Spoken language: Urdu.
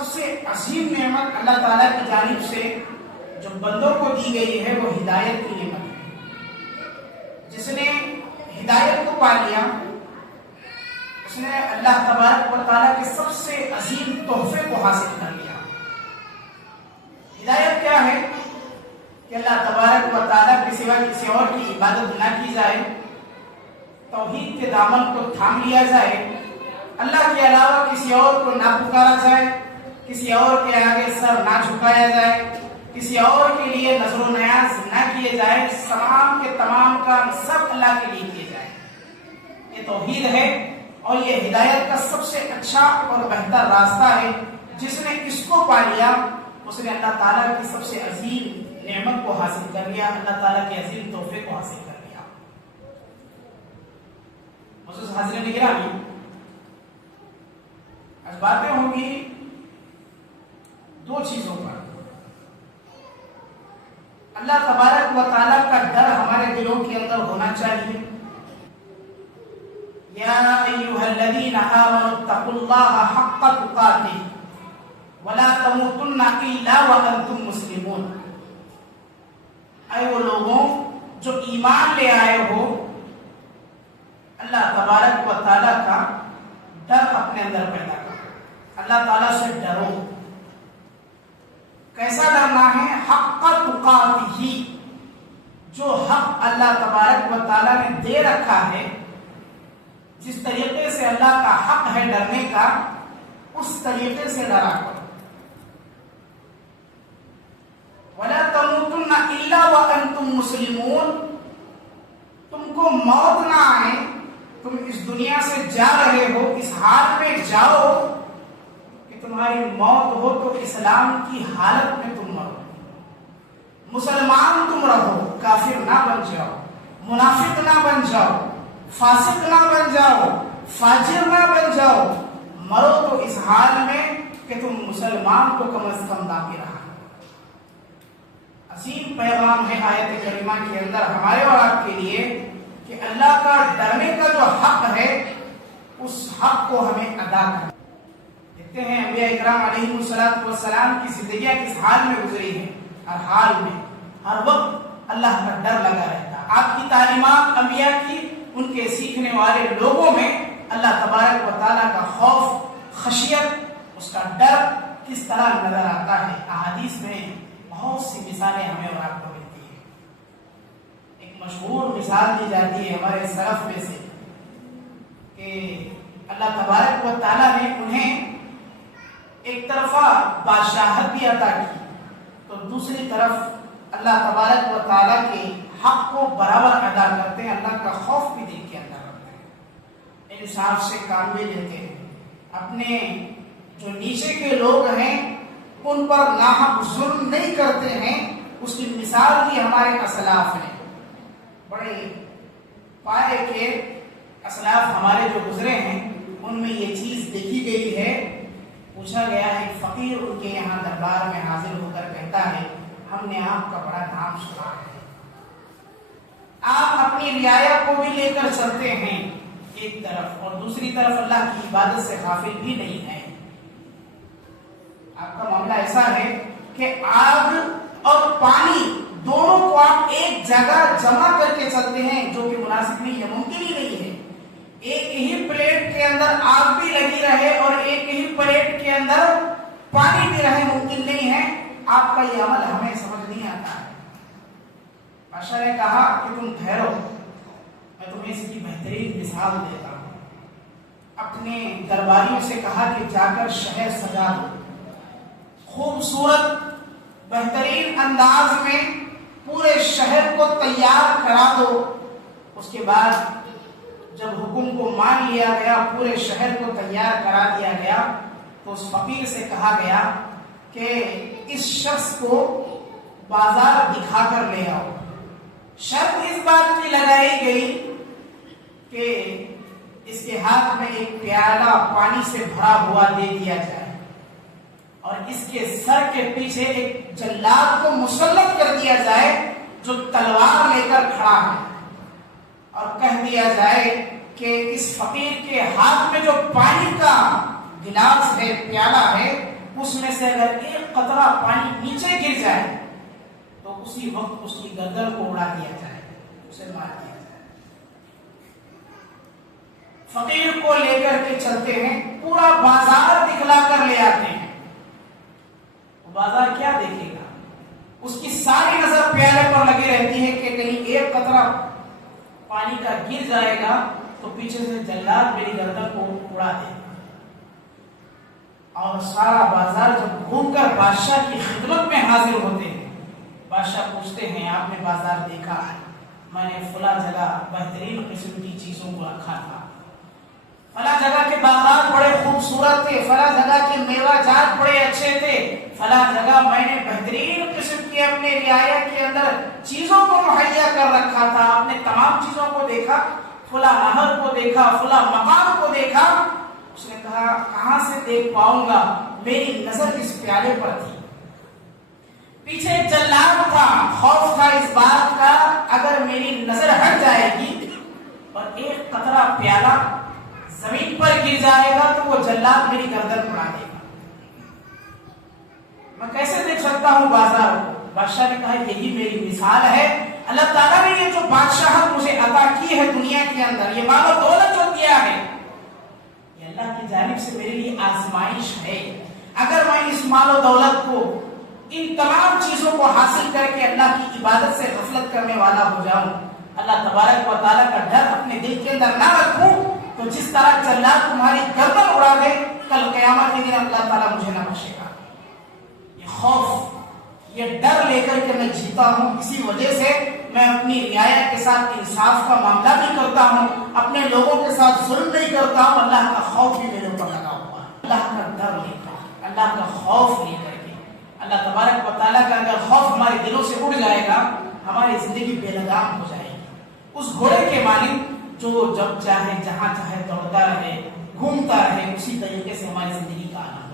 سب سے عظیم نعمت اللہ تعالیٰ کی جانب سے جو بندوں کو دی گئی ہے وہ ہدایت کی نعمت ہے۔ جس نے ہدایت کو پا لیا اس نے اللہ تبارک و تعالیٰ کے سب سے عظیم تحفے کو حاصل کر لیا۔ ہدایت کیا ہے؟ کہ اللہ تبارک و تعالیٰ کے سوا کسی اور کی عبادت نہ کی جائے، توحید کے دامن کو تھام لیا جائے، اللہ کے علاوہ کسی اور کو نہ پکارا جائے، کسی اور کے آگے سر نہ جھکایا جائے، کسی اور کے لیے نظر و نیاز نہ کیے جائے، تمام کے تمام کام سب اللہ کے لیے کیے جائے۔ یہ توحید ہے اور یہ ہدایت کا سب سے اچھا اور بہتر راستہ ہے۔ جس نے اس کو پا لیا اس نے اللہ تعالیٰ کی سب سے عظیم نعمت کو حاصل کر لیا، اللہ تعالیٰ کے عظیم تحفے کو حاصل کر لیا۔ معزز حاضرین گرامی، آج باتیں ہوں گی دو چیزوں پر۔ اللہ تبارک و تعالیٰ کا ڈر ہمارے دلوں کے اندر ہونا چاہیے۔ یا ایھا الذین آمنوا اتقوا اللہ حق تقاتہ ولا تموتن الا وانتم مسلمون۔ اے وہ لوگوں جو ایمان لے آئے ہو، اللہ تبارک و تعالیٰ کا ڈر اپنے اندر پیدا کرو، اللہ تعالیٰ سے ڈرو۔ کیسا ڈرنا ہے؟ حق تقاتہ، جو حق اللہ تبارک و تعالیٰ نے دے رکھا ہے، جس طریقے سے اللہ کا حق ہے ڈرنے کا، اس طریقے سے ڈرا کرو۔ وَلَا تَمُوتُنَّ إِلَّا وَأَنْتُمْ مُسْلِمُونَ، تم کو موت نہ آئے، تم اس دنیا سے جا رہے ہو، اس حال میں جاؤ کہ تمہاری موت ہو تو اسلام کی حالت میں تم مرو، مسلمان تم رہو، کافر نہ بن جاؤ، منافق نہ بن جاؤ، فاسق نہ بن جاؤ، فاجر نہ بن جاؤ، مرو تو اس حال میں کہ تم مسلمان کو کم از کم باقی رہا۔ عظیم پیغام ہے آیت کریمہ کے اندر ہمارے اور آپ کے لیے کہ اللہ کا ڈرنے کا جو حق ہے اس حق کو ہمیں ادا کرنا۔ دیکھتے ہیں انبیاء اکرام علیہ السلام کی زندگیاں کس حال میں گزری ہیں، ہر حال میں ہر وقت اللہ کا ڈر لگا رہتا۔ آپ کی تعلیمات انبیاء کی، ان کے سیکھنے والے لوگوں میں اللہ تبارک و تعالیٰ کا خوف، خشیت، اس کا ڈر کس طرح نظر آتا ہے۔ احادیث میں بہت سی مثالیں ہمیں اور آپ کو ملتی ہیں۔ ایک مشہور مثال دی جاتی ہے ہمارے سلف میں سے کہ اللہ تبارک و تعالیٰ نے انہیں ایک طرفہ بادشاہت بھی عطا کی تو دوسری طرف اللہ تبارک و تعالیٰ کے حق کو برابر ادا کرتے ہیں، اللہ کا خوف بھی دل کے اندر رکھتے ہیں، انصاف سے کام بھی لیتے ہیں، اپنے جو نیچے کے لوگ ہیں ان پر ناحق ظلم نہیں کرتے ہیں۔ اس کی مثال بھی ہمارے اسلاف نے، بڑے پائے کے اسلاف ہمارے جو گزرے ہیں ان میں یہ چیز دیکھی گئی ہے۔ پوچھا گیا ہے، ایک فقیر ان کے یہاں دربار میں حاضر ہو کر کہتا ہے، ہم نے آپ کا بڑا نام سنا ہے، آپ اپنی رعایا کو بھی لے کر چلتے ہیں ایک طرف، اور دوسری طرف اللہ کی عبادت سے غافل بھی نہیں ہے۔ آپ کا معاملہ ایسا ہے کہ آگ اور پانی دونوں کو آپ ایک جگہ جمع کر کے چلتے ہیں، جو کہ مناسب نہیں ہے، ممکن ہی نہیں ہے۔ ایک ہی پلیٹ کے اندر آگ بھی لگی رہے اور ایک ہی پلیٹ کے اندر پانی بھی رہے، ممکن نہیں ہے۔ آپ کا یہ عمل ہمیں سمجھ نہیں آتا ہے۔ بادشاہ نے کہا کہ تم ٹھہرو، میں تمہیں اس کی بہترین مثال دیتا ہوں۔ اپنے درباریوں سے کہا کہ جا کر شہر سجا دو، خوبصورت بہترین انداز میں پورے شہر کو تیار کرا دو۔ اس کے بعد جب حکم کو مان لیا گیا، پورے شہر کو تیار کرا دیا گیا، تو اس فقیر سے کہا گیا کہ اس شخص کو بازار دکھا کر لے آؤ۔ شرط اس بات کی لگائی گئی کہ اس کے ہاتھ میں ایک پیالہ پانی سے بھرا ہوا دے دیا جائے اور اس کے سر کے پیچھے ایک جلاد کو مسلط کر دیا جائے جو تلوار لے کر کھڑا ہے، اور کہہ دیا جائے کہ اس فقیر کے ہاتھ میں جو پانی کا گلاس ہے، پیالہ ہے، اس سے اگر ایک قطرہ پانی نیچے گر جائے تو اسی وقت اس کی گردن کو اڑا دیا جائے، اسے مار دیا جائے۔ فقیر کو لے کر کے چلتے ہیں، پورا بازار دکھلا کر لے آتے ہیں، بازار کیا دیکھے گا؟ اس کی ساری نظر پیالے پر لگی رہتی ہے کہ کہیں ایک قطرہ پانی کا گر جائے گا تو پیچھے سے جلاد میری گردن کو اڑا دے گا۔ اور سارا بازار جب گھوم کر بادشاہ کی خدمت میں حاضر ہوتے ہیں، بادشاہ پوچھتے ہیں آپ نے بازار دیکھا؟ میں نے فلاں جگہ بہترین قسم کی چیزوں کو رکھا تھا، فلاں جگہ کے باغات بڑے خوبصورت تھے، فلاں جگہ کے میوہ جات بڑے اچھے تھے، فلاں جگہ میں نے بہترین قسم کی اپنے رعایا کے اندر چیزوں کو مہیا کر رکھا تھا۔ آپ نے تمام چیزوں کو دیکھا، فلاں نہر کو دیکھا، فلاں مقام کو دیکھا؟ اس نے کہا کہاں سے دیکھ پاؤں گا، میری نظر اس پیالے پر تھی۔ پیچھے جلاد تھا، خوف تھا اس بات کا اگر میری نظر ہٹ جائے گی اور ایک قطرہ پیالہ زمین پر گر جائے گا تو وہ جلاد میری گردن اڑا دے گا، میں کیسے دیکھ سکتا ہوں بازار کو؟ بادشاہ نے کہا یہی میری مثال ہے، اللہ تعالیٰ نے یہ جو بادشاہت مجھے عطا کی ہے دنیا کے اندر، یہ مال و دولت جو دیا ہے، یہ اللہ کی جانب سے میرے لیے آزمائش ہے۔ اگر میں اس مال و دولت کو، ان تمام چیزوں کو حاصل کر کے اللہ کی عبادت سے غفلت کرنے والا ہو جاؤں، اللہ تبارک و تعالیٰ کا ڈر اپنے دل کے اندر نہ رکھوں، تو جس طرح جلاد تمہاری گردن اڑا دے، کل قیامت کے دن اللہ تعالیٰ مجھے نہ بخشے گا۔ یہ خوف، یہ ڈر لے کر کے میں جیتا ہوں، اسی وجہ سے میں اپنی رعایا کے ساتھ انصاف کا معاملہ بھی کرتا ہوں، اپنے لوگوں کے ساتھ ظلم نہیں کرتا ہوں، اللہ کا خوف بھی میرے اوپر لگا ہوا ہے، اللہ کا ڈر لے کر، اللہ کا خوف لے کر کے۔ اللہ تبارک و تعالیٰ کا اگر خوف ہمارے دلوں سے اڑ جائے گا، ہماری زندگی بے لگام ہو جائے گی، اس گھوڑے کے مانند جو جب چاہے جہاں چاہے دوڑتا رہے، گھومتا رہے، اسی طریقے سے ہماری زندگی کا آنا